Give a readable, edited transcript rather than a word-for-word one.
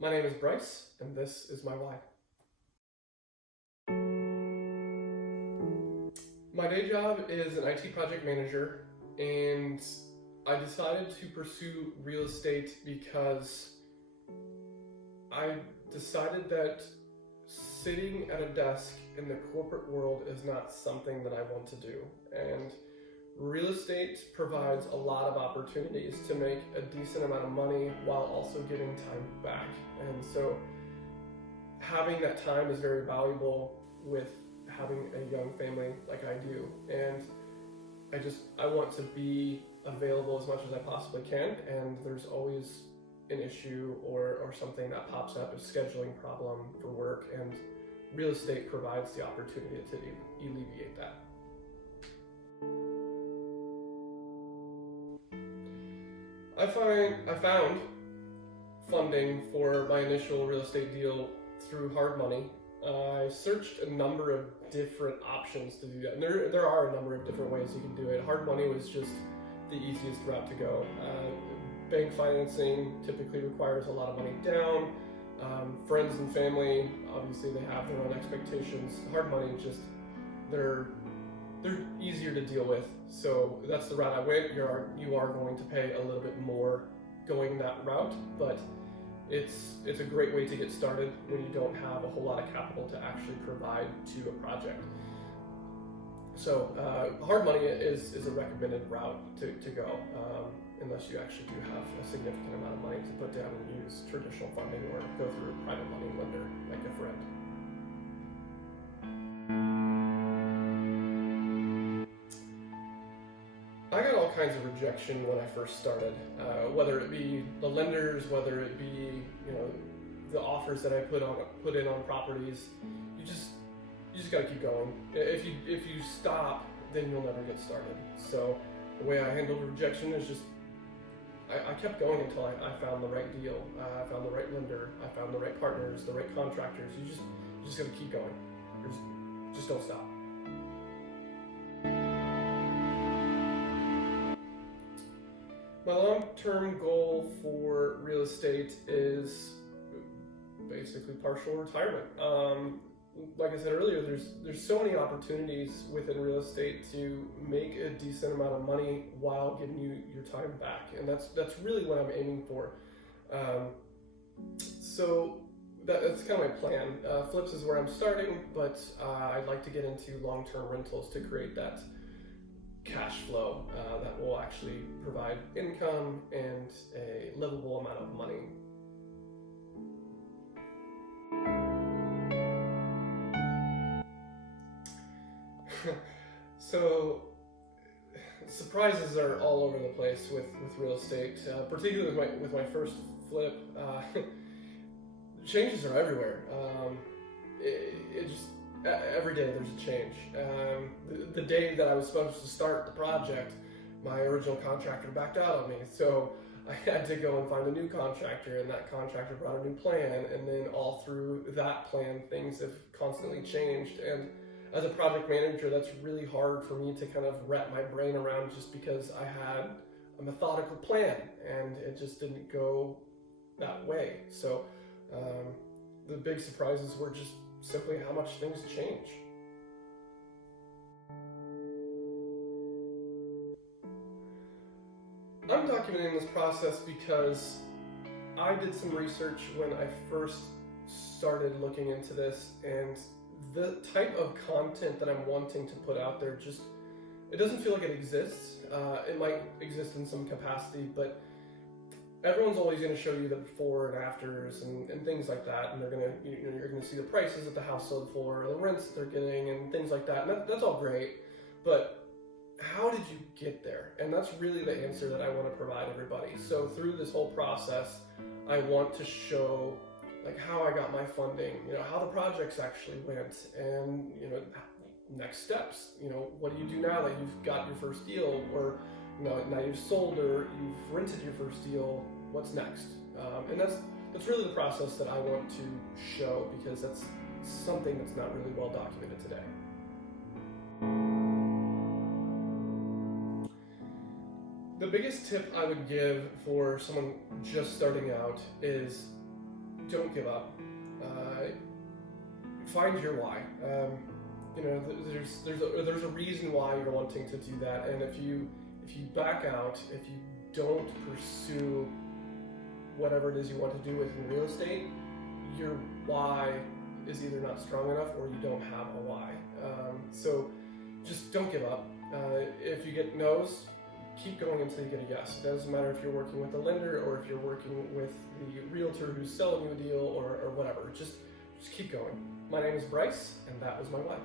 My name is Bryce, and this is my why. My day job is an IT project manager, and I decided to pursue real estate because I decided that sitting at a desk in the corporate world is not something that I want to do. And real estate provides a lot of opportunities to make a decent amount of money while also getting time back. And so having that time is very valuable with having a young family like I do. And I want to be available as much as I possibly can, and there's always an issue or something that pops up, a scheduling problem for work, and real estate provides the opportunity to alleviate that. I found funding for my initial real estate deal through hard money. I searched a number of different options to do that, and there are a number of different ways you can do it. Hard money was just the easiest route to go. Bank financing typically requires a lot of money down. Friends and family, obviously they have their own expectations. Hard money, just they're easier to deal with. So that's the route I went. You are going to pay a little bit more going that route, but it's a great way to get started when you don't have a whole lot of capital to actually provide to a project. So hard money is a recommended route to go, unless you actually do have a significant amount of money to put down and use traditional funding or go through a private money lender like a friend. I got all kinds of rejection when I first started, whether it be the lenders, whether it be the offers that I put in on properties. You just got to keep going. If you stop, then you'll never get started. So the way I handled rejection is just I kept going until I found the right deal. I found the right lender. I found the right partners, the right contractors. You just got to keep going. Just don't stop. My long-term goal for real estate is basically partial retirement. Like I said earlier, there's so many opportunities within real estate to make a decent amount of money while giving you your time back, and that's really what I'm aiming for. So that's kind of my plan. Flips is where I'm starting, but I'd like to get into long-term rentals to create that cash flow that will actually provide income and a livable amount of money. So surprises are all over the place with real estate, particularly with my first flip. Changes are everywhere. It just every day there's a change. The day that I was supposed to start the project, my original contractor backed out on me, so I had to go and find a new contractor, and that contractor brought a new plan, and then all through that plan things have constantly changed. And as a project manager, that's really hard for me to kind of wrap my brain around, just because I had a methodical plan and it just didn't go that way. So the big surprises were just simply how much things change. I'm documenting this process because I did some research when I first started looking into this, and the type of content that I'm wanting to put out there it doesn't feel like it exists. It might exist in some capacity, but everyone's always going to show you the before and afters and things like that, and you're going to see the prices that the house sold for, the rents that they're getting, and things like that. And that's all great, but how did you get there? And that's really the answer that I want to provide everybody. So through this whole process, I want to show how I got my funding, how the projects actually went, and next steps. What do you do now that you've got your first deal, or now you've sold or you've rented your first deal? What's next? And that's really the process that I want to show, because that's something that's not really well documented today. The biggest tip I would give for someone just starting out is don't give up. Find your why. There's a reason why you're wanting to do that, and if you back out, if you don't pursue whatever it is you want to do within real estate, your why is either not strong enough or you don't have a why. So just don't give up. If you get no's, keep going until you get a yes. It doesn't matter if you're working with a lender or if you're working with the realtor who's selling you a deal or whatever. Just keep going. My name is Bryce, and that was my why.